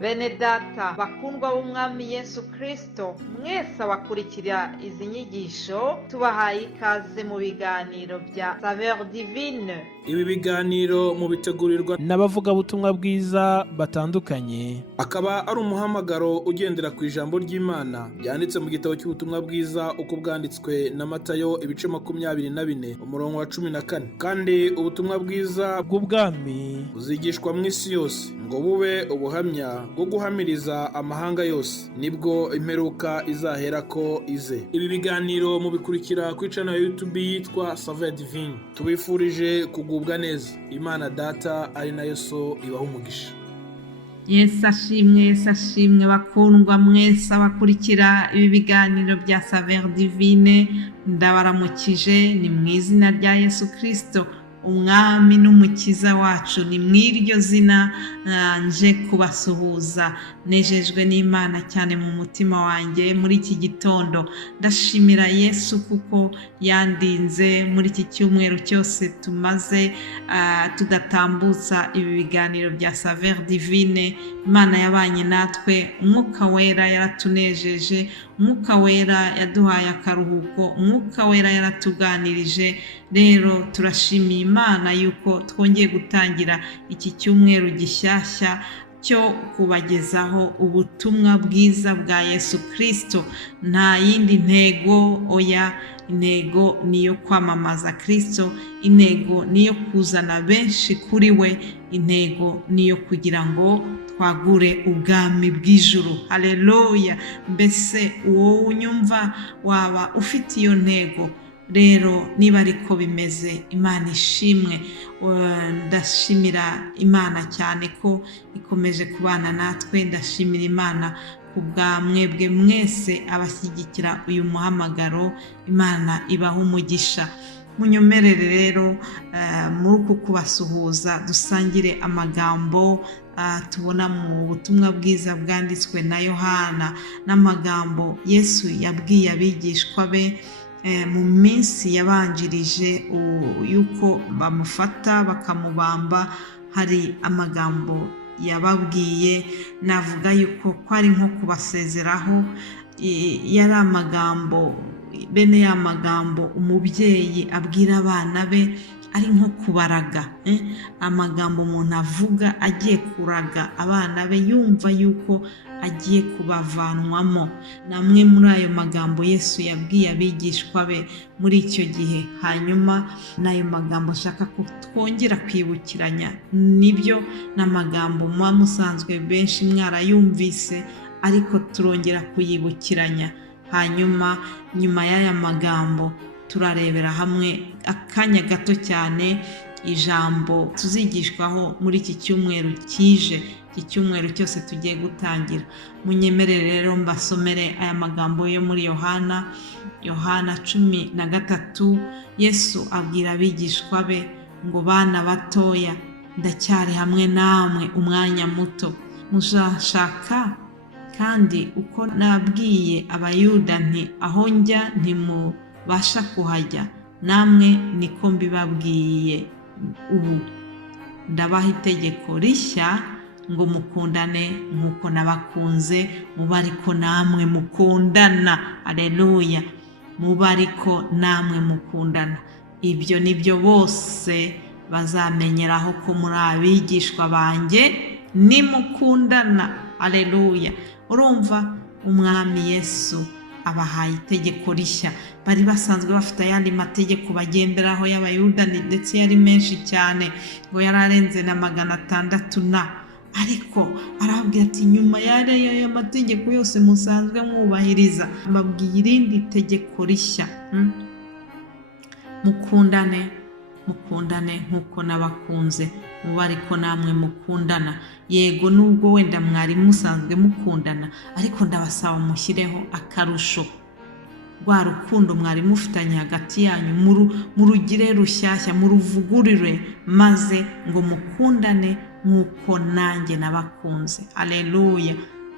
Bene data bakundwa b'umwami Yesu Kristo, mwese abakurikira izi nyigisho tubahaye ikaze mu biganiro bya Saveur Divine. Ibi biganiro mu bitegurirwa n'abavugabutumwa bwiza batandukanye, akaba ari umuhamagaro ugendera ku ijambo ry'Imana byanditse mu gitabo cy'ubutumwa bwiza uko bwanditswe na Matayo ibice 24 umurongo wa 14. Kandi ubutumwa bwiza bw'ubwami buzigishwa mu isi yose ngo bube ubuhamya bwo guhamiriza amahanga yose, nibwo imperuka izahera ko ize. Ibi biganiro mubikurikira ku channel ya YouTube yitwa Saveur Divine. Tubifurije kugubwa neza. Imana Data ari nayo So ibaha umugisha. Yesu ashimwe bakundwa mwese abakurikira ibi biganiro bya Saveur Divine, ndabaramukije ni mu izina rya Yesu Kristo, umwami n'umukiza wacu. Ni mw'iryo zina nje kubasuhuza, nejejwe n'Imana cyane mu mutima wanjye. Muri iki gitondo ndashimira Yesu kuko yandinze muri iki cyumweru cyose tumaze tudatambutsa ibi biganiro bya Saveur Divine. Imana yabanye natwe, umwuka wera yaratunejeje, umwuka wera yaduhaye akaruhuko, umwuka wera yaratuganirije. Rero turashimiye Imana yuko twongeye gutangira iki cyumweru gishyashya cyo kubagezaho ubutumwa bwiza bwa Yesu Kristo. Nta yindi ntego, oya, intego niyo kwamamaza Kristo, intego niyo kuzana benshi kuri we, intego niyo kugira ngo twagure ubwami bw'ijuru. Haleluya! Mbese uwo unyumva waba ufite iyo ntego? Rero niba ariko bimeze, Imana ishimwe. Ndashimira Imana cyane ko ikomeje kubana natwe. Ndashimira Imana kubwa mwebwe mwese abashyigikira uyu muhamagaro. Imana ibaha umugisha. Munyomerere rero muri uku kubasuhuza dusangire amagambo tubona mu butumwa bwiza bwanditswe na Yohana, n'amagambo Yesu yabwiye abigishwa be mu minsi yabanjirije yuko bamufata bakamubamba. Hari amagambo yababwiye, navuga yuko ari nko kubasezeraho. Yari amagambo, bene ya magambo umubyeyi abwira abana be ari nko kubaraga. Amagambo umuntu avuga agiye kuraga abana be, yumva yuko agiye kubavanwamo. Namwe muri ayo magambo Yesu yabwiye abigishwa be muri icyo gihe. Hanyuma n'ayo magambo nshaka ko twongera kwibukiranya. Nibyo n'amagambo muba musanzwe benshi mwarayumvise, ariko turongera kuyibukiranya. Hanyuma nyuma y'aya magambo turarebera hamwe akanya gato cyane ijambo tuzigishwaho muri iki cyumweru kije, iki cyumweru cyose tugiye gutangira. Munyemerere rero mbasomere aya magambo yo muri Yohana 13. Yesu abwira abigishwa be ngo, bana batoya, ndacyari hamwe namwe umwanya muto. Muzashaka kandi uko nabwiye abayuda nti aho njya ntimubasha kuhajya, namwe niko mbibabwiye ubu. Ndabaha itegeko rishya, ngo mukundane nk'uko nabakunze, mube ariko namwe mukundana. Haleluya! Mube ariko namwe mukundana. Ibyo nibyo bose bazamenyeraho ko muri abigishwa banjye, nimukundana. Haleluya! Urumva, umwami Yesu abahaye itegeko rishya. Bari basanzwe bafite ayandi mategeko bagenderaho y'abayuda, ndetse yari menshi cyane, ngo yararenze na 600 ariko arababwira ati, nyuma y'ayo mategeko yose musanzwe mwubahiriza, mbabwiye irindi tegeko rishya. Mukundane nk'uko nabakunze, mube ariko namwe mukundana. Yego, nubwo wenda mwari musanzwe mukundana, ariko ndabasaba mushyireho akarusho. Rwa rukundo mwari mufitanye hagati yanyu murugire rushyashya, muruvugurure, maze ngo mukundane nk'uko nanjye nabakunze. Haleluya!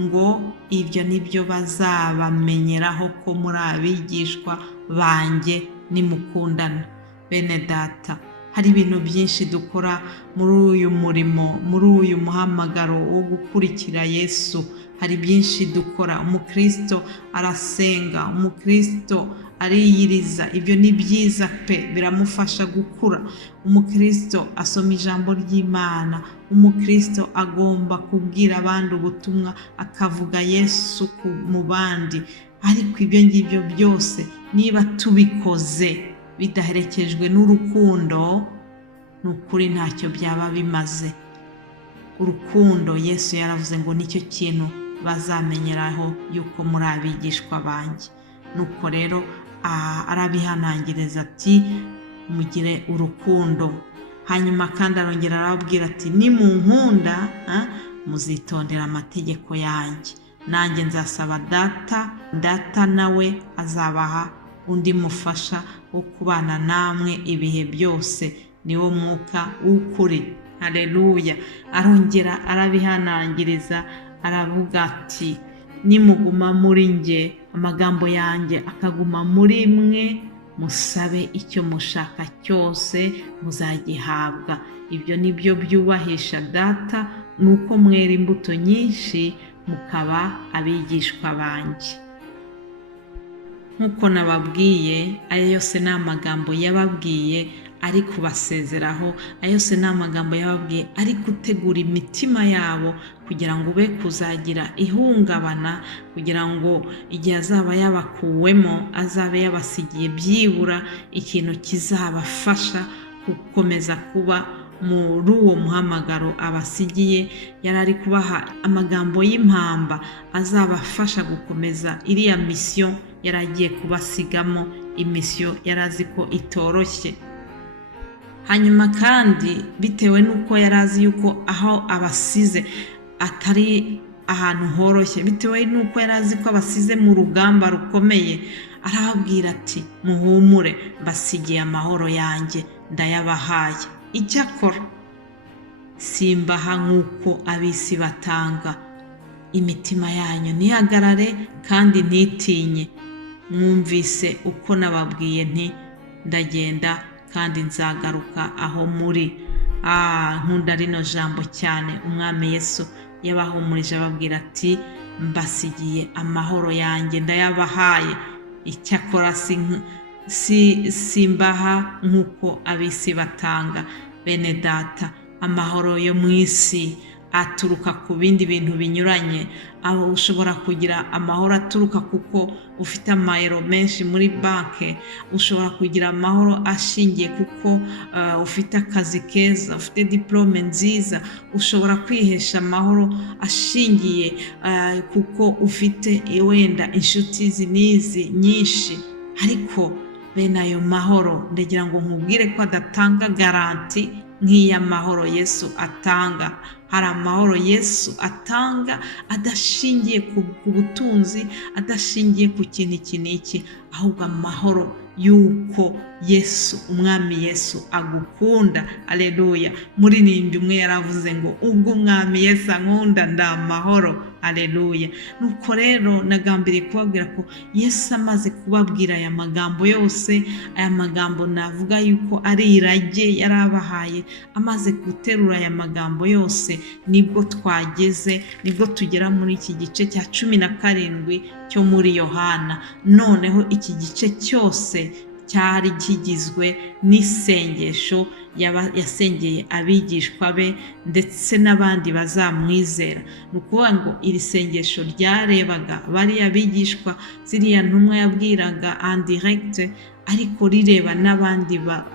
Ngo ibyo nibyo bazabamenyeraho ko muri abigishwa banjye, nimukundana. Bene data, hari ibintu byinshi dukora muri uyu murimo, muri uyu muhamagaro wo gukurikira Yesu. Hari byinshi dukora. Umukristo arasenga, umukristo ariyiriza. Ibyo ni byiza pe, biramufasha gukura. Umukristo asoma ijambo ry'Imana. Umukristo agomba kubwira abandi ubutumwa, akavuga Yesu mu bandi. Ariko ibyo ngibyo byose niba tubikoze bidaherekejwe n'urukundo, ni ukuri ntacyo byaba bimaze. Urukundo Yesu yaravuze ngo nicyo kintu bazamenyeraho yuko muri abigishwa banjye. Nuko rero arabihanangiriza ati mugire urukundo. Hanyuma kandi arongera arababwira ati nimunkunda muzitondera amategeko yanjye, nanjye nzasaba data nawe azabaha undi mufasha wo kubana namwe ibihe byose, niwo mwuka w'ukuri. Haleluya. Arongera arabihanangiriza aravuga ati nimuguma muri nge, amagambo yanjye akaguma muri mwe, musabe icyo mushaka cyose muzagihabwa. Ibyo ni byo byubahisha data, nuko mwera imbuto nyinshi mukaba abigishwa banjye. Nk'uko nababwiye, ayo yose ni amagambo yababwiye ari kubasezeraho. Ayo yose ni amagambo yababwiye ari gutegura imitima yabo kugira ngo ube kuzagira ihungabana, kugira ngo igihe azaba yabakuwemo azabe yabasigiye byibura ikintu kizabafasha gukomeza kuba muri uwo muhamagaro abasigiye. Yari ari kubaha amagambo y'impamba azabafasha gukomeza iriya misiyo yari agiye kubasigamo, imisiyo yari azi ko itoroshye. Hanyuma kandi bitewe n'uko yari azi yuko aho abasize atari ahantu horoshye, bitewe n'uko yari azi ko abasize mu rugamba rukomeye, arababwira ati muhumure, mbasigiye amahoro yanjye ndayabahaye. Icyakora simbaha nk'uko ab'isi batanga. Imitima yanyu ntihagarare kandi ntitinye. Mwumvise uko nababwiye nti ndagenda kandi nzagaruka aho muri. Nkunda rino jambo cyane. Umwami Yesu yabahumurije ababwira ati mbasigiye amahoro yanjye ndayabahaye. Icyakora simbaha nk'uko ab'isi batanga. Bene data, amahoro yo mu isi aturuka ku bindi bintu binyuranye. Aho ushobora kugira amahoro aturuka kuko ufite amayero menshi muri banki, ushobora kugira amahoro ashingiye kuko ufite akazi keza, ufite diplome nziza, ushobora kwihesha amahoro ashingiye kuko ufite wenda inshuti n'izi nyinshi. Ariko bene ayo mahoro ndagira ngo nkubwire ko adatanga garanti nk'iy'amahoro Yesu atanga. Hari amahoro Yesu atanga adashingiye ku butunzi, adashingiye ku kintu iki n'iki, ahubwo amahoro yuko Yesu, umwami Yesu agukunda. Aleluya. Muririmbyi umwe yaravuze ngo ubwo umwami Yesu ankunda ndamahoro. Aleluya. Nuko rero nagambiriye kubabwira ko Yesu amaze kubabwira aya magambo yose, aya magambo navuga yuko ari irage yarabahaye, amaze guterura aya magambo yose, nibwo tugera muri iki gice cya 17 cyo muri Yohana. Noneho iki gice cyose cyari kigizwe n'isengesho yasengeye abigishwa be ndetse n'abandi bazamwizera. Ni ukuvuga ngo iri sengesho ryarebaga bariya bigishwa, ziriya ntumwa yabwiraga en direct, ariko rireba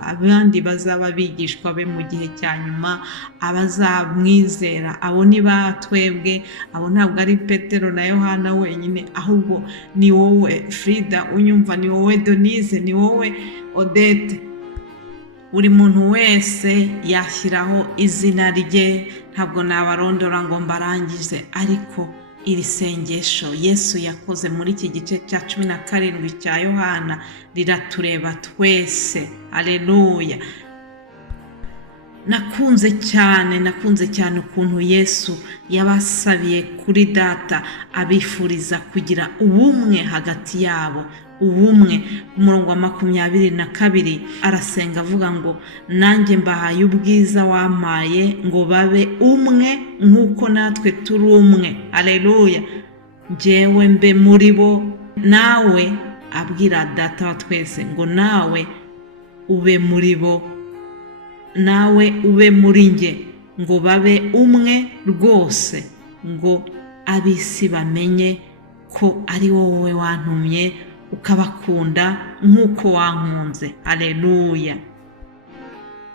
abandi bazaba bigishwa be mu gihe cya nyuma, abazamwizera. Abo ni batwebwe, abo ntabwo ari Petero na Yohana wenyine, ahubwo ni wowe Frida unyumva, ni wowe Denise, ni wowe Odette. Buri muntu wese yashyiraho izina rye, ntabwo nabarondora ngo mbarangize, ariko iri sengesho Yesu yakoze muri iki gice cya 17 cya Yohana riratureba twese. Aleluya. nakunze cyane ukuntu Yesu yabasabiye kuri Data abifuriza kugira ubumwe hagati yabo, ubumwe. Ku murongo wa 22 arasenga avuga ngo nanjye mbahaye ubwiza wampaye ngo babe umwe nk'uko natwe turi umwe. Haleluya. Njyewe mbe muri bo, nawe abwira Data wa twese ngo nawe ube muri bo, nawe ube muri njye, ngo babe umwe rwose, ngo ab'isi bamenye ko ari wowe wantumye ukabakunda nk'uko wankunze. Haleluya.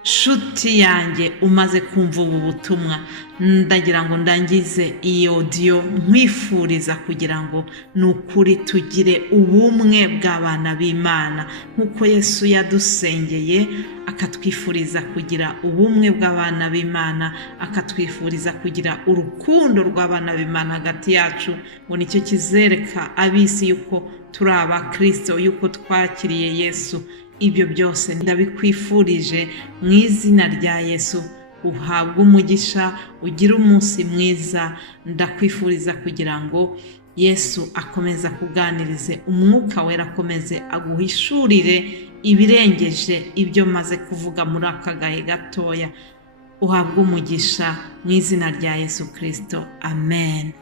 Nshuti yanjye umaze kumva ubu butumwa, ndagira ngo ndangize iyi audio nkwifuriza kugira ngo nukuri tugire ubumwe bw'abana b'Imana nk'uko Yesu yadusengeye akatwifuriza kugira ubumwe bw'abana b'Imana, akatwifuriza kugira urukundo rw'abana b'Imana hagati yacu, ngo nicyo kizereka ab'isi yuko turi abakristo, yuko twakiriye Yesu. Ibyo byose ndabikwifurije mu izina rya Yesu. Uhabwe umugisha, ugire umunsi mwiza. Ndakwifuriza kugira ngo Yesu akomeza kuganirize, umwuka wera akomeze aguhishurire ibirengeje ibyo maze kuvuga muri aka gahe gatoya. Uhabwe umugisha mu izina rya Yesu Kristo. Amen.